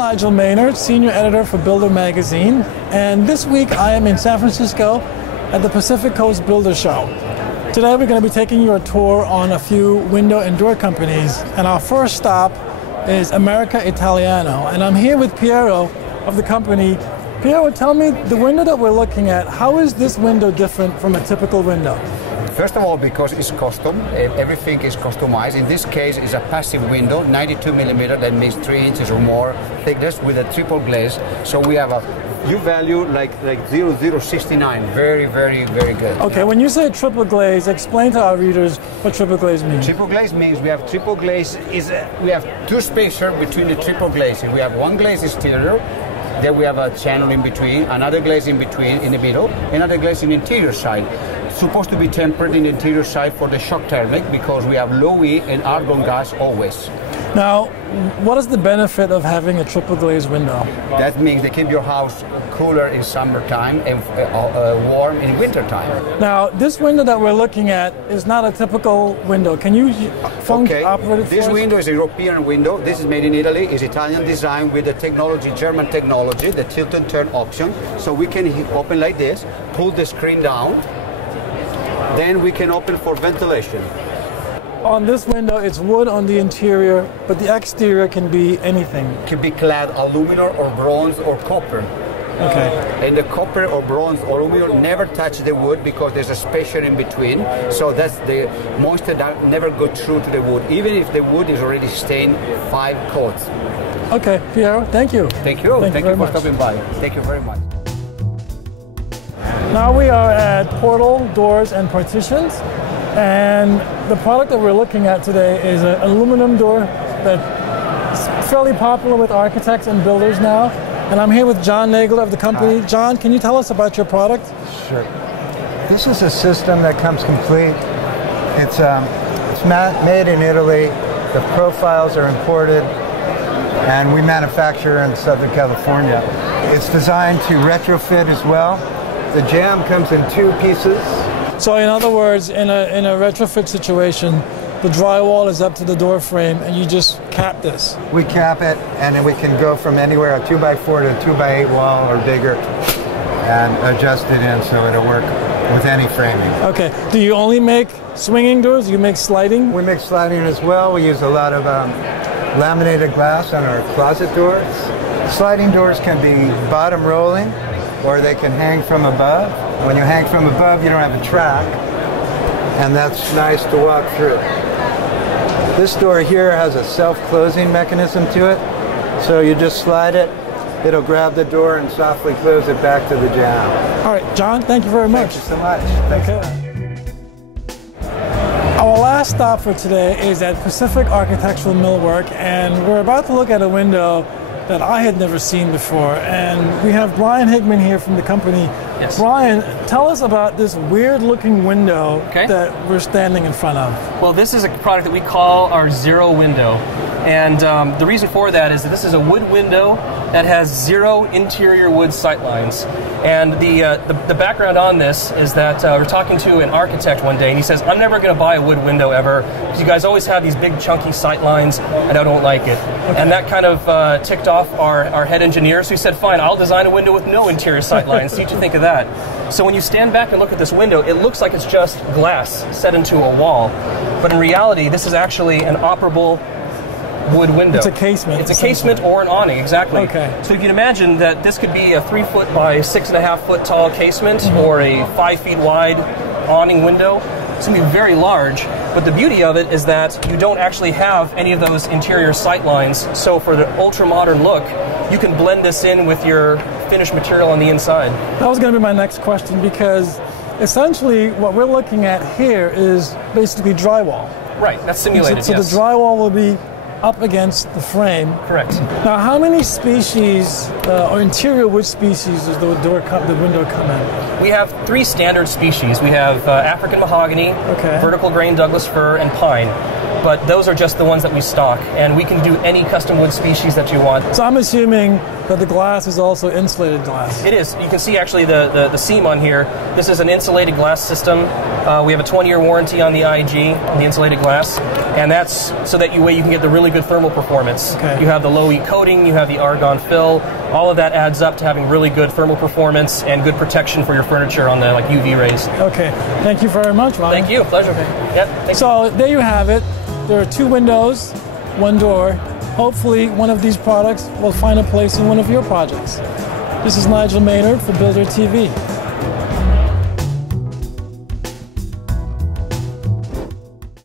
Nigel Maynard, Senior Editor for Builder Magazine, and this week I am in San Francisco at the Pacific Coast Builder Show. Today we're going to be taking you a tour on a few window and door companies, and our first stop is America Italiano, and I'm here with Piero of the company. Piero, tell me, the window that we're looking at, how is this window different from a typical window? First of all, because it's custom, everything is customized. In this case, it's a passive window, 92 millimeter, that means 3 inches or more thickness with a triple glaze. So we have a U value like 0069. Very, very, very good. Okay, when you say triple glaze, explain to our readers what triple glaze means. Triple glaze means we have triple glaze we have two spacer between the triple glazes. We have one glaze exterior, then we have a channel in between, another glaze in between in the middle, another glaze in the interior side. Supposed to be tempered in the interior side for the shock thermic because we have low E and argon gas always. Now, what is the benefit of having a triple glazed window? That means they keep your house cooler in summertime and warm in wintertime. Now, this window that we're looking at is not a typical window. Can you operate it for This us? window is a European window. This is made in Italy. It's Italian design with the technology, German technology, the tilt and turn option. So we can open like this, pull the screen down, then we can open for ventilation. On this window, it's wood on the interior, but the exterior can be anything. It can be clad aluminum or bronze or copper. Okay. And the copper or bronze or aluminum never touch the wood because there's a spacer in between. So that's the moisture that never go through to the wood, even if the wood is already stained 5 coats. Okay, Piero, thank you. Thank you. Thank you for much. stopping by. Thank you very much. Now we are at Portal Doors and Partitions, and the product that we're looking at today is an aluminum door that's fairly popular with architects and builders now. And I'm here with John Nagel of the company. John, can you tell us about your product? Sure. This is a system that comes complete. It's made in Italy. The profiles are imported, and we manufacture in Southern California. It's designed to retrofit as well. The jamb comes in 2 pieces. So in other words, in a retrofit situation, the drywall is up to the door frame and you just cap this. We cap it, and then we can go from anywhere, a 2x4 to a 2x8 wall or bigger, and adjust it in so it'll work with any framing. Okay. Do you only make swinging doors? Do you make sliding? We make sliding as well. We use a lot of laminated glass on our closet doors. Sliding doors can be bottom rolling, or they can hang from above. When you hang from above, you don't have a track, and that's nice to walk through. This door here has a self-closing mechanism to it, so you just slide it, it'll grab the door and softly close it back to the jamb. All right, John, thank you very much. Thank you so much. Thanks. Okay. Our last stop for today is at Pacific Architectural Millwork, and we're about to look at a window that I had never seen before, and we have Brian Higman here from the company. Yes. Brian, tell us about this weird looking window that we're standing in front of. Well, this is a product that we call our Zero window, and the reason for that is that this is a wood window that has 0 interior wood sight lines. And the background on this is that we're talking to an architect one day, and he says, I'm never going to buy a wood window ever because you guys always have these big chunky sight lines and I don't like it. Okay. And that kind of ticked off our head engineer, so he said, fine, I'll design a window with no interior sight lines. See what you think of that. So when you stand back and look at this window, it looks like it's just glass set into a wall. But in reality, this is actually an operable wood window. It's a casement. It's a casement or an awning, exactly. Okay. So you can imagine that this could be a 3 foot by 6.5 foot tall casement or a 5 feet wide awning window. It's going to be very large, but the beauty of it is that you don't actually have any of those interior sight lines. So for the ultra modern look, you can blend this in with your finished material on the inside. That was going to be my next question, because essentially what we're looking at here is basically drywall. Right, that's simulated, So yes. the drywall will be up against the frame. Correct. Now, how many species or interior wood species does the window come in? We have 3 standard species. We have African mahogany, vertical grain Douglas fir, and pine. but those are just the ones that we stock, and we can do any custom wood species that you want. So I'm assuming that the glass is also insulated glass. It is. You can see actually the seam on here. This is an insulated glass system. We have a 20-year warranty on the IG, on the insulated glass, and that's so that you can get the really good thermal performance. Okay. You have the low E coating, you have the argon fill. All of that adds up to having really good thermal performance and good protection for your furniture on the UV rays. Okay. Thank you very much, Ron. Thank you. Pleasure. Yep. So there you have it. There are 2 windows, 1 door. Hopefully one of these products will find a place in one of your projects. This is Nigel Maynard for Builder TV.